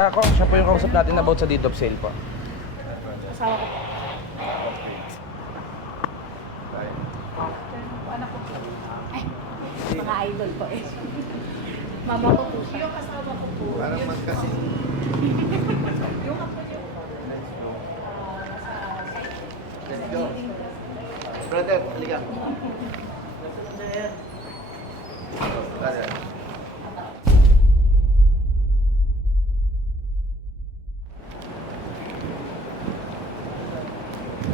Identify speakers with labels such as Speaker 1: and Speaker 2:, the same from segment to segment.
Speaker 1: Ako, siya po yung kausap natin about sa deed of sale po.
Speaker 2: Asawa ko.
Speaker 3: Tayo.
Speaker 2: Anak ko po. Ay, mga idol po eh. Mama ko po siya. Yung kasama ko po.
Speaker 3: Parang magkasi.
Speaker 2: Yung ako niyo.
Speaker 3: Let's go. Brother, halika. Brother.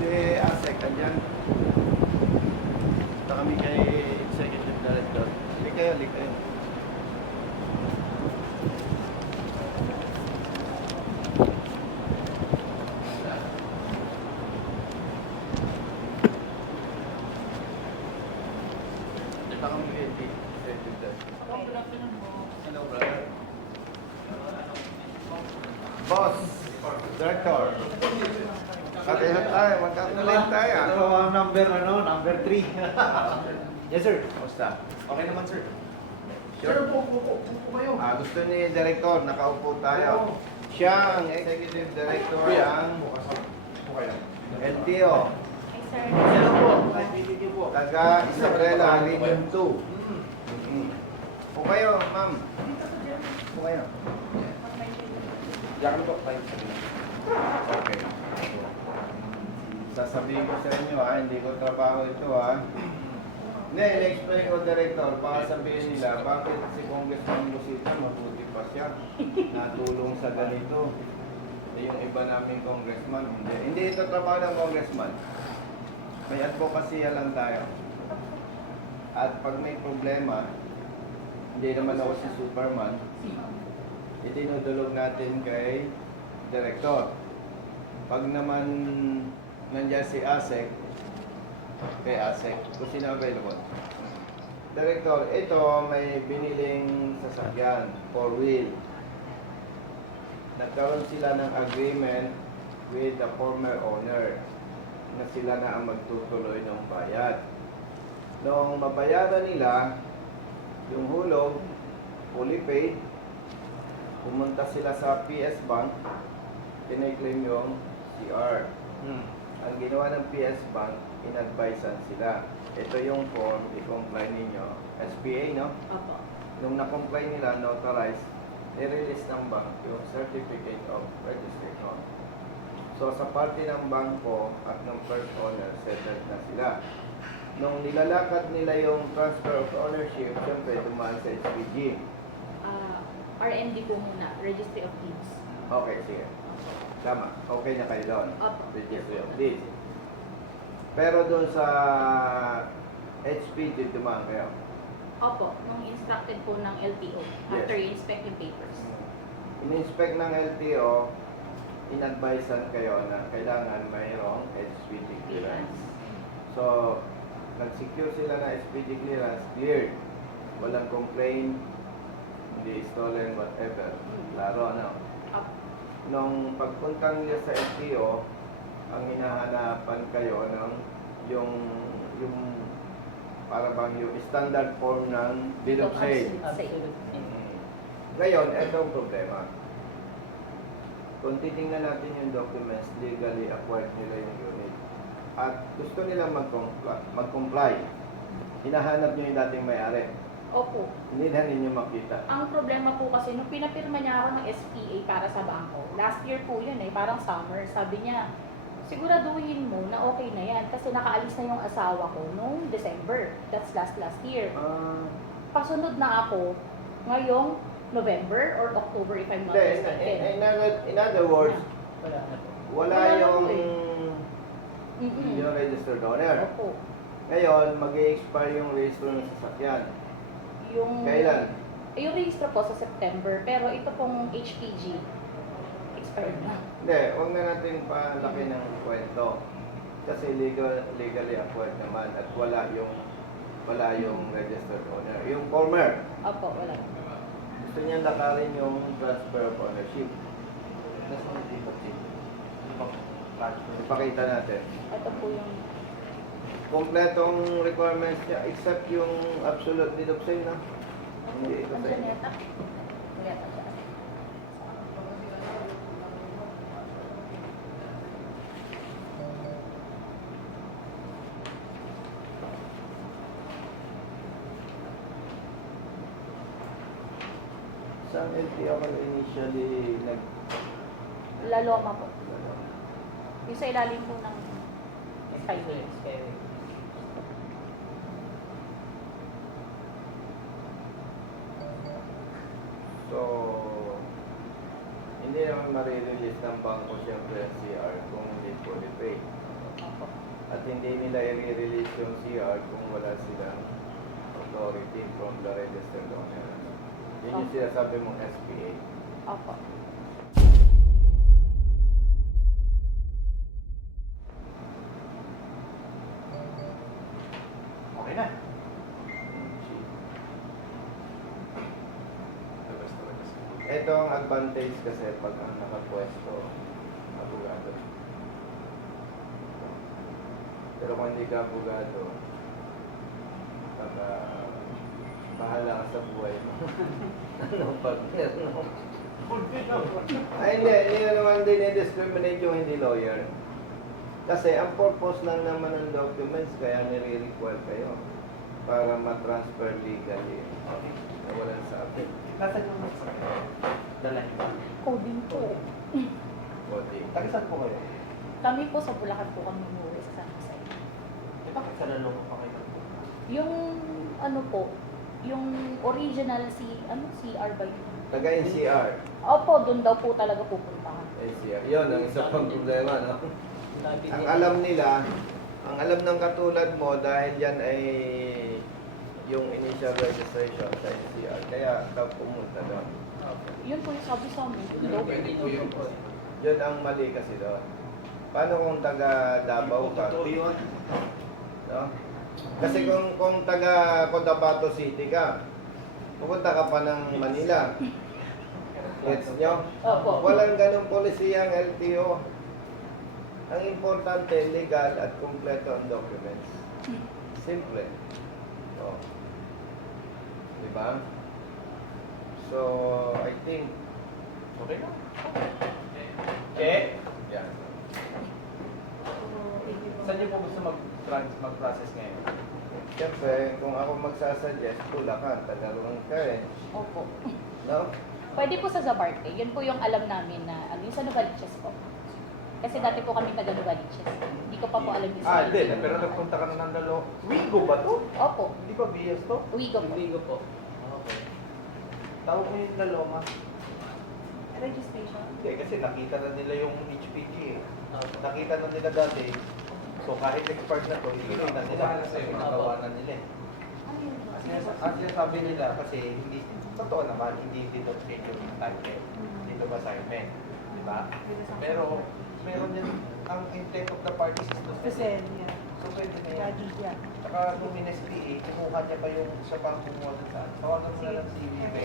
Speaker 3: Si Asek, andyan. Punta kami kay Executive Director. Halika kayo, halika kayo. Punta kami kay Executive Director. Hello, brother. Boss, Director. Katihan tayo, magkakulit tayo. ah.
Speaker 4: Ito ang number ano, number 3. yes sir.
Speaker 3: Kamusta?
Speaker 4: Okay naman sir.
Speaker 3: Sure.
Speaker 4: po, po, po, po kayo.
Speaker 3: Ah, gusto ni Director, nakaupo tayo. Siya ang Executive Director ng. LTO.
Speaker 2: Ay, sir.
Speaker 4: Hello po. Ay, PDD po.
Speaker 3: Taga Isabela, Region 2. Mm-hmm. Po kayo, ma'am. Po kayo.
Speaker 1: Diyan po tayo.
Speaker 3: Okay. Sasabihin ko sa inyo ha, hindi ko trabaho ito ha. Hindi, in-explain ko director, baka sabihin nila, bakit si Congressman Lucita mabuti pa siya, natulong sa ganito. Eh, yung iba naming congressman, hindi. Hindi ito trabaho ng congressman. May advocacy lang tayo. At pag may problema, hindi naman ako si Superman, itinudulog natin kay director. Pag naman nandiyan si ASEC, kay ASEC, kung sino available. Director, ito may biniling sasakyan, four wheel. Nagkaroon sila ng agreement with the former owner na sila na ang magtutuloy ng bayad. Noong mabayaran nila, yung hulog, fully paid, pumunta sila sa PS Bank, pinay-claim yung CR.
Speaker 4: Hmm.
Speaker 3: Ang ginawa ng PS Bank, in-advisean sila. Ito yung form, i-comply ninyo. SPA, no?
Speaker 2: Opo.
Speaker 3: Nung na-comply nila, notarized, i-release ng bank yung Certificate of Registration. So, sa parte ng bangko at ng first owner, settled na sila. Nung nilalakad nila yung transfer of ownership, syempre, dumaan sa SPG.
Speaker 2: Ah, RMD po muna. Registry of Deeds.
Speaker 3: Okay, sige. Tama. Okay na kayo doon.
Speaker 2: Opo.
Speaker 3: Registry of Deeds. Pero doon sa HPG, dumaan kayo.
Speaker 2: Opo. Nung instructed po ng LTO. After you inspect yung papers.
Speaker 3: In-inspect ng LTO, in-advisean kayo na kailangan mayroong HPG clearance. So, nag-secure sila na HPG clearance, cleared. Walang complaint, hindi stolen, whatever. Laro, ano.
Speaker 2: Opo.
Speaker 3: Nung pagpunta nila sa LTO, ang hinahanapan kayo ng yung yung para bang yung standard form ng deed of sale. Mm. Ngayon, ito ang problema. Kung titingnan natin yung documents, legally acquired nila yung unit. At gusto nila mag-comply. mag-comply. Hinahanap nyo yung dating may-ari.
Speaker 2: Opo.
Speaker 3: Hindi na ninyo makita.
Speaker 2: Ang problema po kasi, nung pinapirma niya ako ng SPA para sa bangko, last year po yun eh, parang summer, sabi niya, siguraduhin mo na okay na yan kasi nakaalis na yung asawa ko noong December. That's last last year.
Speaker 3: Ah,
Speaker 2: Pasunod na ako ngayong November or October if I'm not
Speaker 3: in, in,
Speaker 2: mistaken.
Speaker 3: in other, in other words,
Speaker 4: Wala
Speaker 3: wala
Speaker 2: Wala
Speaker 3: yung,
Speaker 2: Mm-mm.
Speaker 3: yung registered owner.
Speaker 2: Opo.
Speaker 3: Ngayon, mag expire yung register ng sasakyan.
Speaker 2: Yung,
Speaker 3: Kailan?
Speaker 2: Eh, yung register po sa September, pero ito pong HPG, expired na.
Speaker 3: Hindi, huwag na natin palaki ng kwento. Kasi legal, legally acquired naman at wala yung wala yung registered owner. Yung former,
Speaker 2: Opo, wala.
Speaker 3: gusto niya lakarin yung transfer of ownership. Nasaan yung deed of? Ipakita natin.
Speaker 2: Ito po yung
Speaker 3: kompletong requirements niya except yung absolute didoxin, no? Hindi ito sa inyo. Saan LP ako initially nag...
Speaker 2: Laloma po. Yung sa ilalim po ng skyway.
Speaker 3: So, hindi naman marirelease ng bangko siyempre ang CR kung hindi fully paid.
Speaker 2: Opo.
Speaker 3: At hindi nila i-release yung CR kung wala silang authority from the registered owner. Yun yung sinasabi mong SPA.
Speaker 2: Opo.
Speaker 4: Okay na.
Speaker 3: Ito ang advantage kasi pag ang nakapwesto, abogado. Pero kung hindi ka abogado, baka bahala ka sa buhay mo. ano pag ano? Ay hindi, hindi na naman din discriminate yung hindi lawyer. Kasi ang purpose lang naman ng documents kaya nire-require kayo para ma-transfer legally.
Speaker 4: Okay.
Speaker 3: Nawalan sa atin.
Speaker 4: Nasaan yung next? Dala niyo.
Speaker 2: Coding po.
Speaker 3: Body.
Speaker 4: Tagisan po kayo.
Speaker 2: Kami po sa Bulacan po kami umuwi sa San Jose.
Speaker 4: Eh, bakit sa lalo pa kayo?
Speaker 2: Yung ano po, yung original si ano CR ba yun?
Speaker 3: Taga-NCR.
Speaker 2: Opo, doon daw po talaga pupuntahan.
Speaker 3: NCR. Yun, ang isa pang problema, no? Ang alam nila, ang alam ng katulad mo dahil yan ay yung initial registration sa NCR. Kaya ka pumunta doon.
Speaker 2: Yun po yung sabi sa amin. Yun daw po.
Speaker 3: Yun ang mali kasi doon. Paano kung taga Davao ka?
Speaker 4: Totoo yun.
Speaker 3: No? Kasi kung kung taga Cotabato City ka, pupunta ka pa ng Manila. Gets nyo?
Speaker 2: Opo.
Speaker 3: Walang ganong polisiya ang LTO. Ang importante, legal at kumpleto ang documents. Simple. So, di ba? So, I think,
Speaker 4: Okay na. Check.
Speaker 3: yeah.
Speaker 1: Saan niyo po gusto mag-trans mag-process ngayon?
Speaker 3: Siyempre, kung ako magsasuggest, Bulacan, taga-roon ka eh.
Speaker 2: Opo.
Speaker 3: No?
Speaker 2: Pwede po sa Zabarte. Yun po yung alam namin na ano yung sa Novaliches po. Kasi dati po kami taga Novaliches. Hindi ko pa po alam yung
Speaker 4: Ah, hindi. Pero nagpunta ka na ng lalo. Wigo ba to?
Speaker 2: Opo.
Speaker 4: Hindi ba BS to?
Speaker 2: Uwigo po.
Speaker 1: Bigo po.
Speaker 4: Okay. Tawag mo yung laloma.
Speaker 2: Registration?
Speaker 4: Hindi, kasi nakita na nila yung HPG eh. Nakita na nila dati. So kahit expired na to, hindi na nila. Kasi nagawa na nila eh. Ang sinasabi nila kasi hindi, totoo naman, hindi dito change yung title. Dito ba assignment? Di ba? Pero, meron din, ang intent of the parties is to sell. So pwede na yan. Saka nung in-SPA, kinuha niya pa yung siya pa ang kumuha dun saan. Tawagan mo na lang si Vive.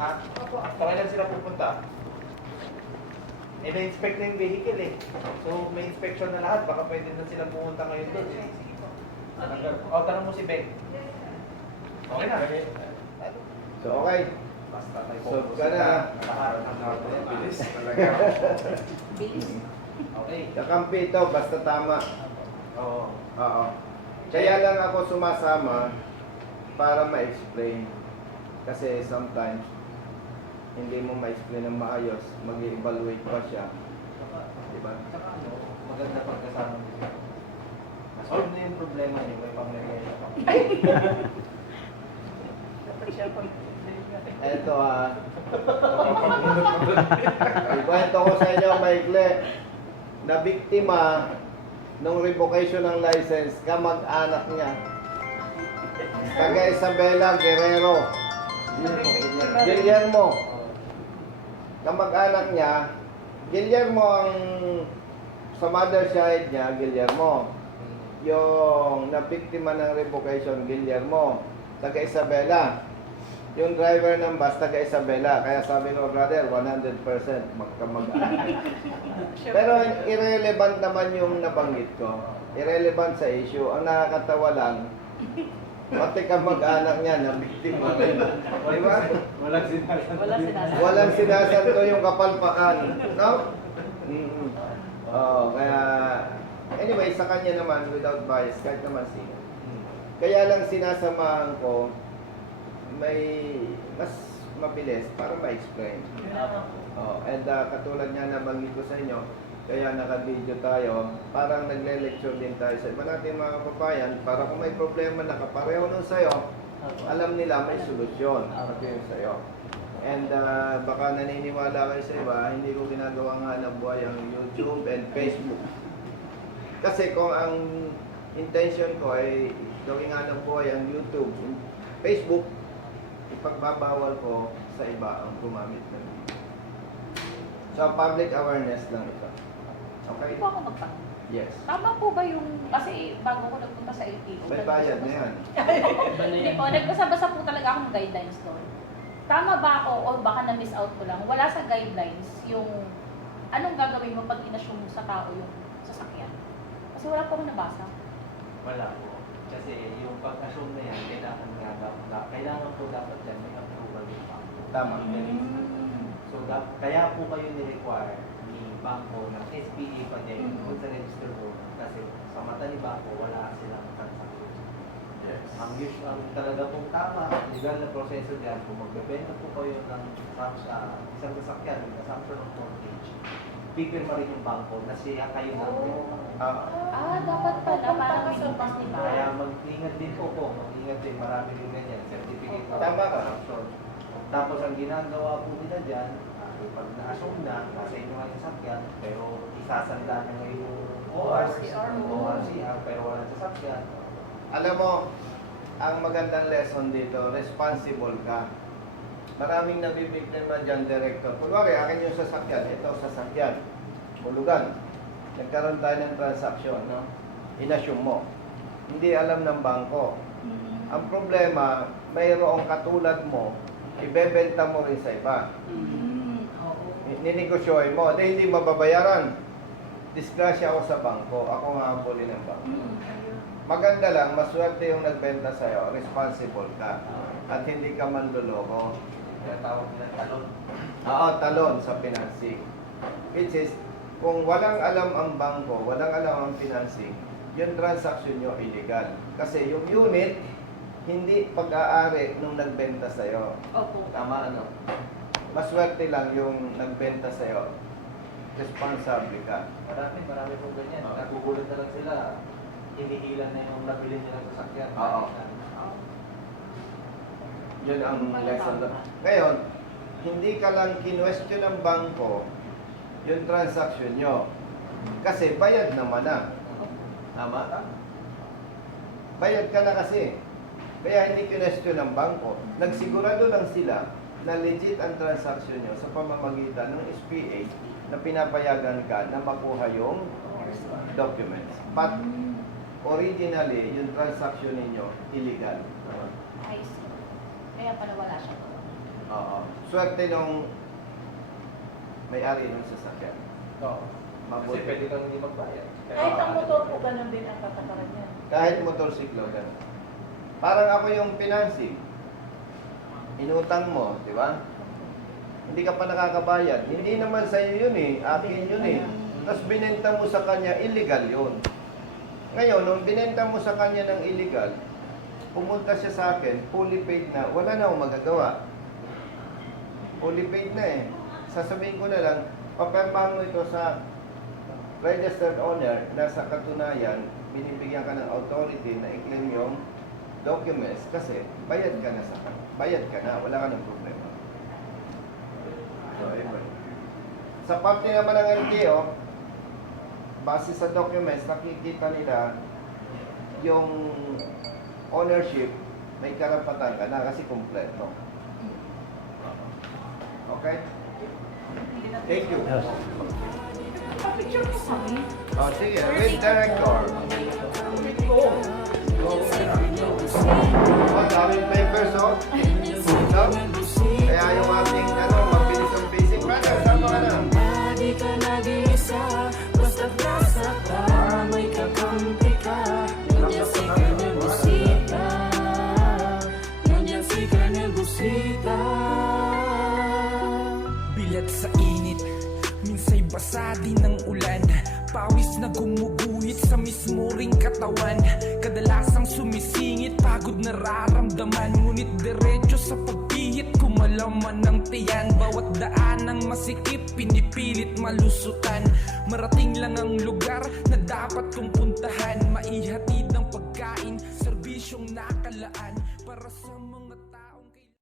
Speaker 4: Ha? So kailan sila pupunta? Eh, na-inspect na yung vehicle eh. So may inspection na lahat. Baka pwede na sila pumunta ngayon doon. Eh. O, tanong mo si Ben. Okay na.
Speaker 3: So, okay.
Speaker 4: Basta tayo
Speaker 3: So,
Speaker 4: focus
Speaker 3: ka na.
Speaker 4: Nakaharap ng natin.
Speaker 3: Bilis talaga.
Speaker 2: Bilis.
Speaker 4: Okay.
Speaker 3: Kakampi ito, basta tama.
Speaker 4: Oo.
Speaker 3: Oo. Kaya lang ako sumasama para ma-explain. Kasi sometimes, hindi mo ma-explain ng maayos, mag evaluate pa siya. Diba?
Speaker 4: Saka ano, maganda pagkasama nila. Solve na yung problema niyo, may pangyayayan pa.
Speaker 3: Eto ah. Ikwento ko sa inyo, Maikle, na biktima ng revocation ng license, kamag-anak niya. Taga Isabela Guerrero. Guillermo. Kamag-anak niya, Guillermo ang sa mother side niya, Guillermo. Yung nabiktima ng revocation, Guillermo. Taga Isabela. Yung driver ng bus, taga Isabela. Kaya sabi mo, brother, 100% magkamag-anak. Pero irrelevant naman yung nabanggit ko. Irrelevant sa issue. Ang nakakatawa lang, pati ka mag-anak niya na biktima rin. Di ba?
Speaker 4: Walang sinasabi.
Speaker 2: Wala sinasabi.
Speaker 3: Walang sinasanto yung kapalpakan. No? Mm Oo, kaya... Anyway, sa kanya naman, without bias, kahit naman sino. Kaya lang sinasamahan ko, may mas mabilis para ma-explain. Oh, and uh, katulad nga na ko sa inyo, kaya naka-video tayo, parang nagle-lecture din tayo sa iba natin mga kababayan para kung may problema na kapareho nun sa'yo, alam nila may solusyon pati yun sa'yo. And uh, baka naniniwala kayo sa iba, hindi ko ginagawa nga ng buhay ang YouTube and Facebook. Kasi kung ang intention ko ay gawin nga ng buhay ang YouTube, Facebook, ipagbabawal ko sa iba ang gumamit ng So, public awareness lang ito. Okay?
Speaker 2: Pwede po ako magtanong.
Speaker 3: Yes.
Speaker 2: Tama po ba yung, kasi bago ko nagpunta sa LTO,
Speaker 3: May bayad na yan.
Speaker 2: Hindi po, nagbasa-basa po talaga ako ng guidelines doon. Tama ba ako o baka na-miss out ko lang, wala sa guidelines yung anong gagawin mo pag inassume mo sa tao yung sasakyan? Kasi wala po ako nabasa.
Speaker 4: Wala po. Kasi yung pag-assume na yan, kailangan nga dapat, kailangan po dapat yan may approval ng banko.
Speaker 3: Tama.
Speaker 4: So, da- kaya po kayo ni-require ni Bangko ng SPA pa din
Speaker 2: Mm.
Speaker 4: kung sa register mo kasi sa mata ni Bangko wala silang transaction.
Speaker 3: Yes.
Speaker 4: Ang usual, ang talaga pong tama, legal na proseso diyan, kung magbebenta po kayo ng sas- ah, isang sasakyan, ng assumption of mortgage, pipirma rin yung bangko na siya kayo na
Speaker 3: Ah,
Speaker 2: Ah, dapat pala, parang minutas, di ba?
Speaker 4: Kaya mag-ingat din po po, mag-ingat din, marami din ganyan, certificate of
Speaker 3: Tama ka.
Speaker 4: assumption. Tapos ang ginagawa po nila dyan, ah, pag na-assume na, nasa inyo nga yung sasakyan, pero isasanda na ngayon yung
Speaker 2: ORCR.
Speaker 4: ORCR, pero walang sasakyan.
Speaker 3: alam mo, ang magandang lesson dito, responsible ka. Maraming nabibiktima dyan, director. Kunwari, akin yung sasakyan, ito sasakyan, bulugan. Nagkaroon tayo ng transaksyon, no? Inassume mo. Hindi alam ng bangko.
Speaker 2: Mm.
Speaker 3: Ang problema, mayroong katulad mo, ibebenta mo rin sa iba.
Speaker 2: Mm. Oo.
Speaker 3: Ninegosyoin mo, di hindi mababayaran. Disgrasya ako sa bangko, ako nga ang puli ng bangko.
Speaker 2: Mm.
Speaker 3: Maganda lang, maswerte yung nagbenta sa'yo, responsible ka. At hindi ka manluloko.
Speaker 4: Kaya tawag nila talon.
Speaker 3: Oo, talon sa financing. Which is, kung walang alam ang bangko, walang alam ang financing, yung transaction nyo illegal. Kasi yung unit, hindi pag-aari nung nagbenta sa'yo.
Speaker 2: Opo.
Speaker 3: Tama ano? Maswerte lang yung nagbenta sa'yo. Responsable ka.
Speaker 4: Marami, marami pong ganyan.
Speaker 3: Oo.
Speaker 4: Nagugulat na lang sila. Hinihilan na yung nabili nilang sasakyan.
Speaker 3: Oo. Yun ang lesson doon. Ngayon, hindi ka lang kinwestiyon ng bangko yung transaction nyo. Kasi bayad naman na. Tama? Bayad ka na kasi. Kaya hindi kinwestiyon ng bangko. Nagsigurado lang sila na legit ang transaction nyo sa pamamagitan ng SPA na pinapayagan ka na makuha yung documents. But originally, yung transaction ninyo illegal.
Speaker 2: I see. Kaya pala wala siya doon.
Speaker 3: Oo. Swerte nung may-ari ng sasakyan.
Speaker 4: Oo. Kasi pwede kang hindi magbayad.
Speaker 5: Kahit ang motor po, ganun din ang patakaran niya.
Speaker 3: Kahit motorsiklo, ganun. Parang ako yung financing. Inutang mo, di ba? Hindi ka pa nakakabayad. Hindi naman sa'yo yun eh. Akin yun eh. Tapos binenta mo sa kanya, illegal yun. Ngayon, nung binenta mo sa kanya ng illegal, pumunta siya sa akin, fully paid na, wala na akong magagawa. Fully paid na eh. Sasabihin ko na lang, papirmahan mo ito sa registered owner na sa katunayan, binibigyan ka ng authority na i-claim yung documents kasi bayad ka na sa bayad ka na, wala ka ng problema. So, ayun. Sa parte naman ng LTO, base sa documents, nakikita nila yung ownership, may karapatan ka na kasi kumpleto. Okay? Thank you.
Speaker 2: Pa-picture mo kami.
Speaker 3: Oh, sige, with director. Oh, daming papers, oh. No? Kaya yung ating, ano, mabilis ang basic. Brother, saan ka na?
Speaker 6: Di ka nag-iisa Basta't nasa ka May kakampi ka Nandiyan si Colonel Busita Nandiyan si Busita
Speaker 7: Bilat sa init, minsay basa din ng ulan. Pawis na gumuguhit sa mismo ring katawan. Kadalasang sumisingit, pagod nararamdaman Ngunit diretso sa pagpihit, kumalala laman ng tiyan. Bawat daan ng masikip, pinipilit malusutan. Marating lang ang lugar na dapat kong puntahan. Maihatid ng pagkain, serbisyong nakalaan Para sa